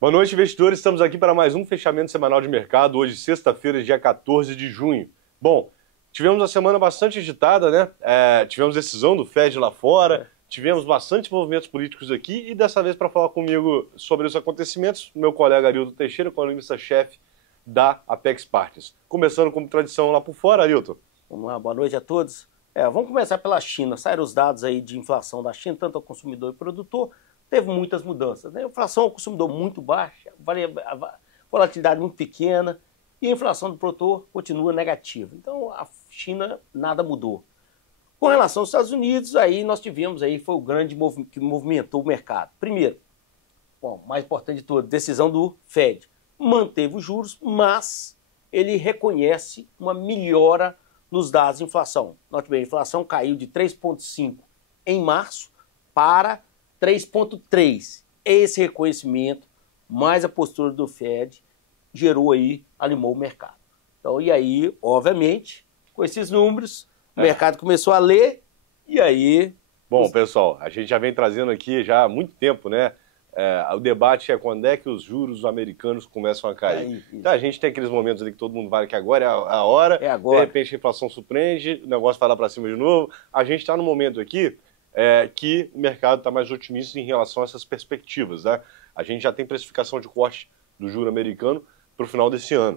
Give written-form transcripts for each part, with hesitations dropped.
Boa noite, investidores. Estamos aqui para mais um fechamento semanal de mercado, hoje, sexta-feira, dia 14 de junho. Bom, tivemos uma semana bastante agitada, né? Tivemos decisão do Fed lá fora, tivemos bastante movimentos políticos aqui e dessa vez para falar comigo sobre os acontecimentos, meu colega Arilton Teixeira, economista-chefe da Apex Partners. Começando como tradição lá por fora, Arilton. Vamos lá, boa noite a todos. Vamos começar pela China. Saíram os dados aí de inflação da China, tanto ao consumidor e produtor. Teve muitas mudanças, né? A inflação ao consumidor muito baixa, a volatilidade muito pequena e a inflação do produtor continua negativa. Então a China nada mudou. Com relação aos Estados Unidos, aí nós tivemos aí, foi o grande que movimentou o mercado. Primeiro, bom, mais importante de tudo, decisão do Fed. Manteve os juros, mas ele reconhece uma melhora nos dados de inflação. Note bem, a inflação caiu de 3,5 em março para 3,3. Esse reconhecimento, mais a postura do Fed, gerou aí, animou o mercado. Então, e aí, obviamente, com esses números, o mercado começou a ler, e aí... Bom, pessoal, a gente já vem trazendo aqui já há muito tempo, né? O debate é quando é que os juros americanos começam a cair. Então a gente tem aqueles momentos ali que todo mundo vai que agora é a hora, é agora. De repente a inflação surpreende, o negócio vai lá para cima de novo. A gente está no momento aqui que o mercado está mais otimista em relação a essas perspectivas, né? A gente já tem precificação de corte do juro americano para o final desse ano.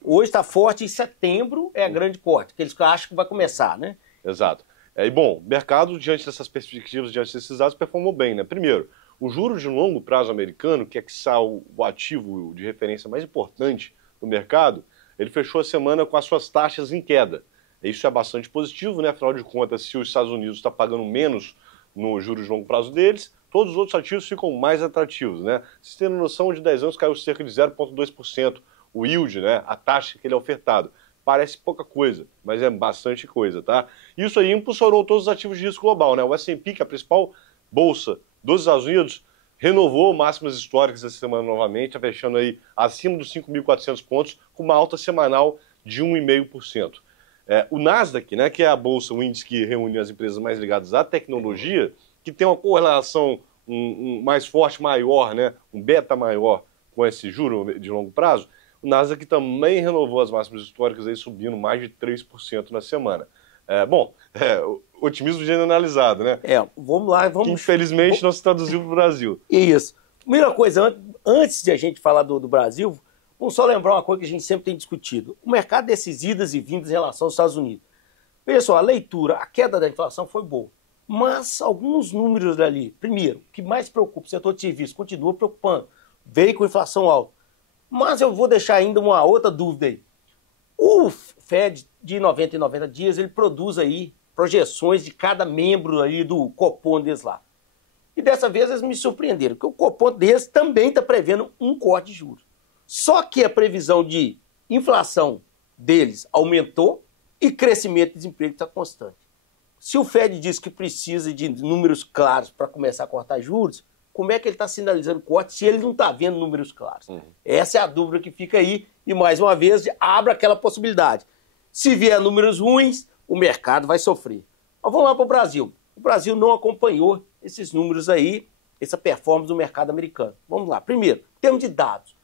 Hoje está forte, em setembro é a grande corte, que eles acham que vai começar, né? Exato. E bom, o mercado, diante dessas perspectivas, diante desses dados, performou bem, né? Primeiro, o juro de longo prazo americano, que é o ativo de referência mais importante do mercado, ele fechou a semana com as suas taxas em queda. Isso é bastante positivo, né? Afinal de contas, se os Estados Unidos está pagando menos no juros de longo prazo deles, todos os outros ativos ficam mais atrativos, né? Vocês têm noção, de 10 anos caiu cerca de 0,2%. O yield, né? A taxa que ele é ofertado. Parece pouca coisa, mas é bastante coisa, tá? Isso aí impulsionou todos os ativos de risco global, né? O S&P, que é a principal bolsa dos Estados Unidos, renovou máximas históricas essa semana novamente, está fechando aí acima dos 5.400 pontos, com uma alta semanal de 1,5%. O Nasdaq, né, que é a bolsa, o índice que reúne as empresas mais ligadas à tecnologia, que tem uma correlação mais forte, maior, né, um beta maior com esse juro de longo prazo, o Nasdaq também renovou as máximas históricas, aí subindo mais de 3% na semana. Otimismo generalizado, né? Vamos lá, vamos... Que infelizmente não se traduziu para o Brasil. Isso. Primeira coisa, antes de a gente falar do Brasil, vamos só lembrar uma coisa que a gente sempre tem discutido. O mercado desses idas e vindas em relação aos Estados Unidos. Veja só, a leitura, a queda da inflação foi boa, mas alguns números ali, primeiro, o que mais preocupa, o setor de serviços continua preocupando, veio com inflação alta. Mas eu vou deixar ainda uma outra dúvida aí. O Fed, de 90 em 90 dias, ele produz aí projeções de cada membro aí do Copom deles lá. E dessa vez eles me surpreenderam, porque o Copom deles também está prevendo um corte de juros. Só que a previsão de inflação deles aumentou e crescimento de desemprego está constante. Se o Fed diz que precisa de números claros para começar a cortar juros, como é que ele está sinalizando corte se ele não está vendo números claros? Essa é a dúvida que fica aí e, mais uma vez, abre aquela possibilidade. Se vier números ruins, o mercado vai sofrer. Mas vamos lá para o Brasil. O Brasil não acompanhou esses números aí, essa performance do mercado americano. Vamos lá. Primeiro, em termos de dados,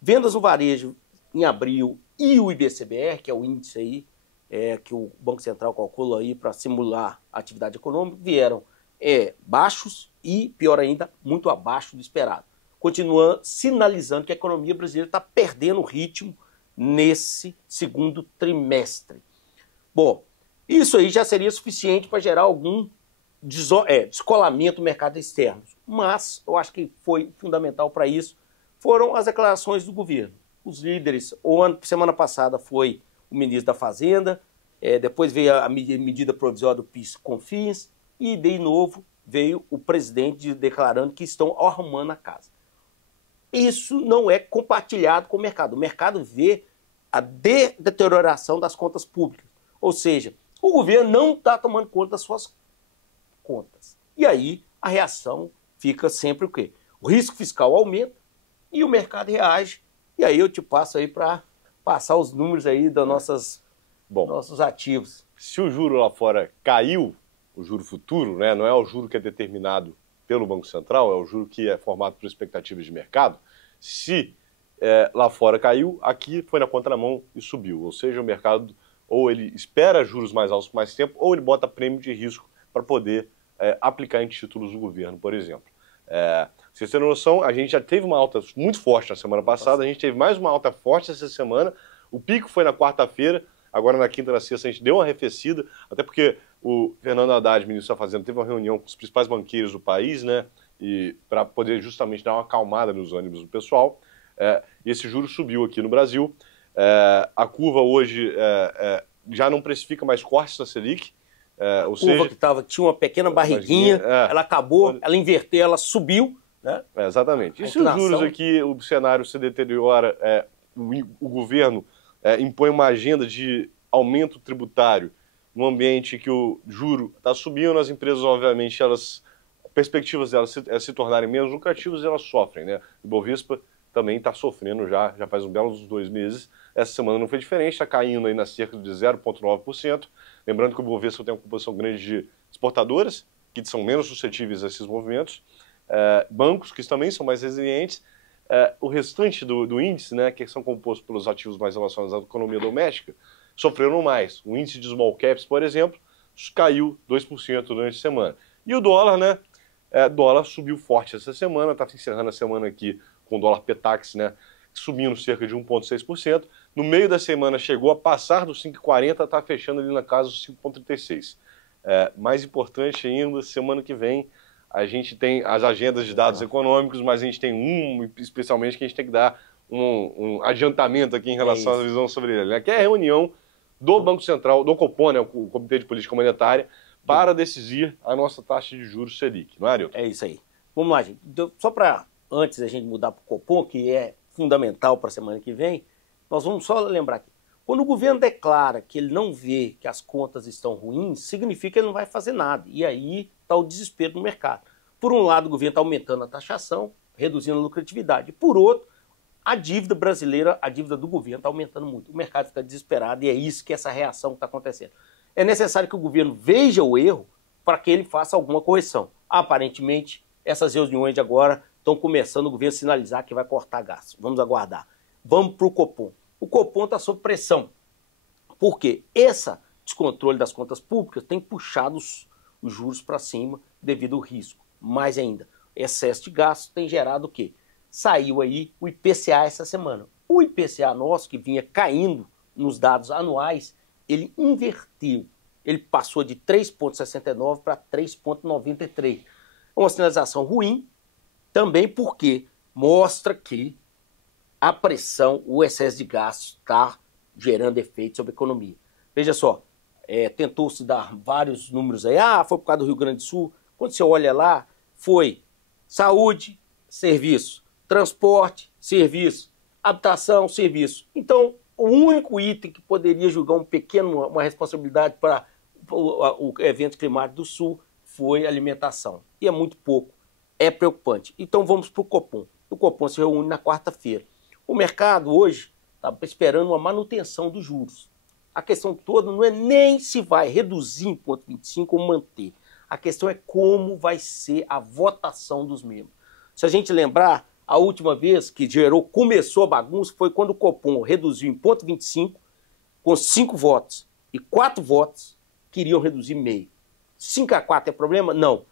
vendas no varejo em abril e o IBCBR, que é o índice aí que o Banco Central calcula aí para simular a atividade econômica, vieram baixos e, pior ainda, muito abaixo do esperado. Continuando sinalizando que a economia brasileira está perdendo ritmo nesse segundo trimestre. Bom, isso aí já seria suficiente para gerar algum descolamento do mercado externo. Mas eu acho que foi fundamental para isso foram as declarações do governo. Os líderes, semana passada foi o ministro da Fazenda, depois veio a medida provisória do PIS/COFINS e, de novo, veio o presidente declarando que estão arrumando a casa. Isso não é compartilhado com o mercado. O mercado vê a deterioração das contas públicas. Ou seja, o governo não está tomando conta das suas contas. E aí a reação fica sempre o quê? O risco fiscal aumenta e o mercado reage. E aí eu te passo aí para passar os números aí dos nossos ativos. Se o juro lá fora caiu, o juro futuro, né, não é o juro que é determinado pelo Banco Central, é o juro que é formado por expectativas de mercado. Se lá fora caiu, aqui foi na contramão e subiu. Ou seja, o mercado ou ele espera juros mais altos por mais tempo, ou ele bota prêmio de risco para poder aplicar em títulos do governo, por exemplo. Vocês terem noção, a gente já teve uma alta muito forte na semana passada, a gente teve mais uma alta forte essa semana, o pico foi na quarta-feira, agora na quinta e na sexta a gente deu uma arrefecida, até porque o Fernando Haddad, ministro da Fazenda, teve uma reunião com os principais banqueiros do país, né, e para poder justamente dar uma acalmada nos ânimos do pessoal. E esse juro subiu aqui no Brasil. A curva hoje já não precifica mais cortes na Selic. Ou seja, que tinha uma pequena barriguinha, ela acabou, ela inverteu, ela subiu. Né? Exatamente. E se os juros aqui, o cenário se deteriora, o governo impõe uma agenda de aumento tributário num ambiente que o juro está subindo, as empresas, obviamente, perspectivas delas se tornarem menos lucrativas, elas sofrem. Né? O Bovespa também está sofrendo já faz uns belos 2 meses. Essa semana não foi diferente, está caindo aí na cerca de 0,9%. Lembrando que o Bovespa tem uma composição grande de exportadoras, que são menos suscetíveis a esses movimentos, bancos, que também são mais resilientes, o restante do índice, né, que são compostos pelos ativos mais relacionados à economia doméstica, sofreram mais. O índice de small caps, por exemplo, caiu 2% durante a semana. E o dólar, né, dólar subiu forte essa semana, está encerrando a semana aqui com o dólar Petax, né, subindo cerca de 1,6%. No meio da semana chegou a passar dos 5,40, está fechando ali na casa dos 5,36. Mais importante ainda, semana que vem, a gente tem as agendas de dados econômicos, mas a gente tem especialmente, que a gente tem que dar um adiantamento aqui em relação à visão sobre ele, né, que é a reunião do Banco Central, do Copom, né, o Comitê de Política Monetária, para decidir a nossa taxa de juros Selic, não é, Arilton? É isso aí. Vamos lá, gente. Só para, antes da gente mudar para o Copom, que é fundamental para a semana que vem, nós vamos só lembrar aqui. Quando o governo declara que ele não vê que as contas estão ruins, significa que ele não vai fazer nada. E aí está o desespero no mercado. Por um lado, o governo está aumentando a taxação, reduzindo a lucratividade. Por outro, a dívida brasileira, a dívida do governo está aumentando muito. O mercado fica desesperado e é isso que essa reação está acontecendo. É necessário que o governo veja o erro para que ele faça alguma correção. Aparentemente, essas reuniões de agora estão começando o governo a sinalizar que vai cortar gastos. Vamos aguardar. Vamos para o Copom. O Copom está sob pressão. Por quê? Esse descontrole das contas públicas tem puxado os juros para cima devido ao risco. Mais ainda, excesso de gastos tem gerado o quê? Saiu aí o IPCA essa semana. O IPCA nosso, que vinha caindo nos dados anuais, ele inverteu. Ele passou de 3,69 para 3,93. Uma sinalização ruim, também porque mostra que a pressão, o excesso de gastos está gerando efeitos sobre a economia. Veja só, tentou-se dar vários números aí, foi por causa do Rio Grande do Sul. Quando você olha lá, foi saúde, serviço, transporte, serviço, habitação, serviço. Então, o único item que poderia julgar uma responsabilidade para o evento climático do Sul foi alimentação. E é muito pouco. É preocupante. Então, vamos para o Copom. O Copom se reúne na quarta-feira. O mercado hoje está esperando uma manutenção dos juros. A questão toda não é nem se vai reduzir em 0,25 ou manter. A questão é como vai ser a votação dos membros. Se a gente lembrar, a última vez que começou a bagunça foi quando o Copom reduziu em 0,25 com 5 votos. E 4 votos queriam reduzir meio. 5-4 é problema? Não.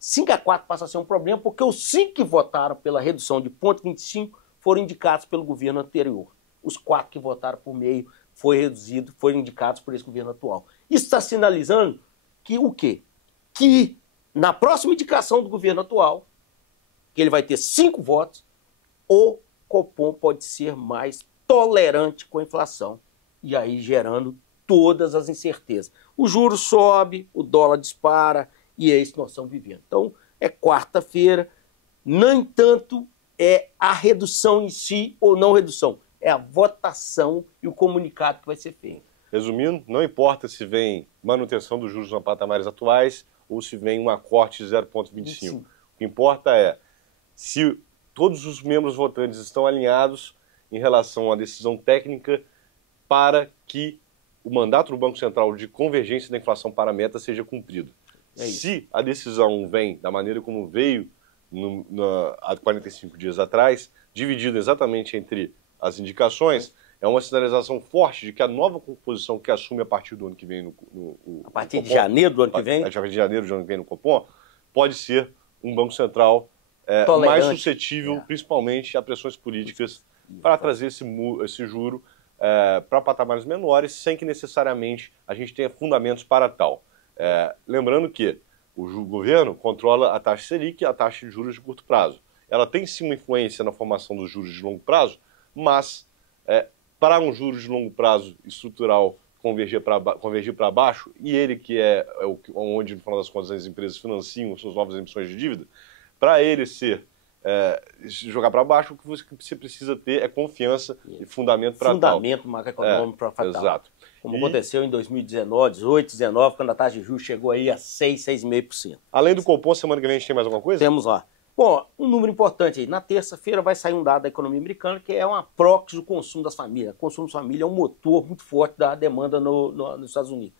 5-4 passa a ser um problema porque os 5 que votaram pela redução de 0,25 foram indicados pelo governo anterior. Os 4 que votaram por meio foram indicados por esse governo atual. Isso está sinalizando que o quê? Que na próxima indicação do governo atual, que ele vai ter 5 votos, o Copom pode ser mais tolerante com a inflação. E aí gerando todas as incertezas. O juro sobe, o dólar dispara, e é isso que nós estamos vivendo. Então, é quarta-feira. No entanto, é a redução em si ou não redução. É a votação e o comunicado que vai ser feito. Resumindo, não importa se vem manutenção dos juros nos patamares atuais ou se vem um corte de 0,25. O que importa é se todos os membros votantes estão alinhados em relação à decisão técnica para que o mandato do Banco Central de convergência da inflação para a meta seja cumprido. Se a decisão vem da maneira como veio há 45 dias atrás, dividida exatamente entre as indicações, é uma sinalização forte de que a nova composição que assume a partir do ano que vem a partir de janeiro do ano que vem? A partir de janeiro do ano que vem no Copom, pode ser um Banco Central mais suscetível, principalmente, a pressões políticas para trazer esse juro para patamares menores, sem que necessariamente a gente tenha fundamentos para tal. Lembrando que o governo controla a taxa Selic, a taxa de juros de curto prazo. Ela tem sim uma influência na formação dos juros de longo prazo, mas para um juros de longo prazo estrutural convergir para baixo, e ele que onde, no final das contas, as empresas financiam suas novas emissões de dívida, para ele jogar para baixo, o que você precisa ter é confiança e fundamento para tal. Fundamento macroeconômico para tal. Exato. Como aconteceu em 2019, 18, 19, quando a taxa de juros chegou aí a 6, 6,5%. Além do Copom, semana que vem a gente tem mais alguma coisa? Temos lá. Bom, um número importante aí. Na terça-feira vai sair um dado da economia americana que é uma proxy do consumo das famílias. O consumo das famílias é um motor muito forte da demanda nos Estados Unidos.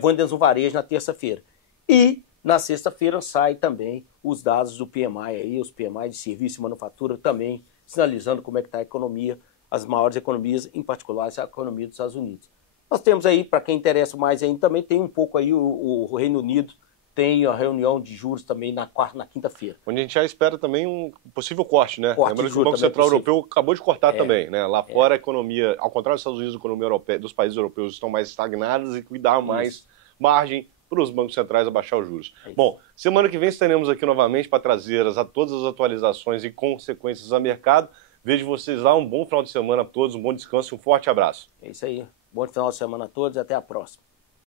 Vendas no varejo na terça-feira. E na sexta-feira sai também os dados do PMI aí, os PMI de serviço e manufatura também sinalizando como é que está a economia, as maiores economias, em particular a economia dos Estados Unidos. Nós temos aí, para quem interessa mais ainda, também tem um pouco aí o Reino Unido, tem a reunião de juros também na quinta-feira. Onde a gente já espera também um possível corte, né? Lembrando que o Banco Central Europeu acabou de cortar também, né? Lá fora a economia, ao contrário dos Estados Unidos, a economia europeia, dos países europeus estão mais estagnadas e que dá mais margem para os bancos centrais abaixar os juros. Bom, semana que vem estaremos aqui novamente para trazer todas as atualizações e consequências a mercado. Vejo vocês lá, um bom final de semana a todos, um bom descanso e um forte abraço. É isso aí. Bom final de semana a todos e até a próxima.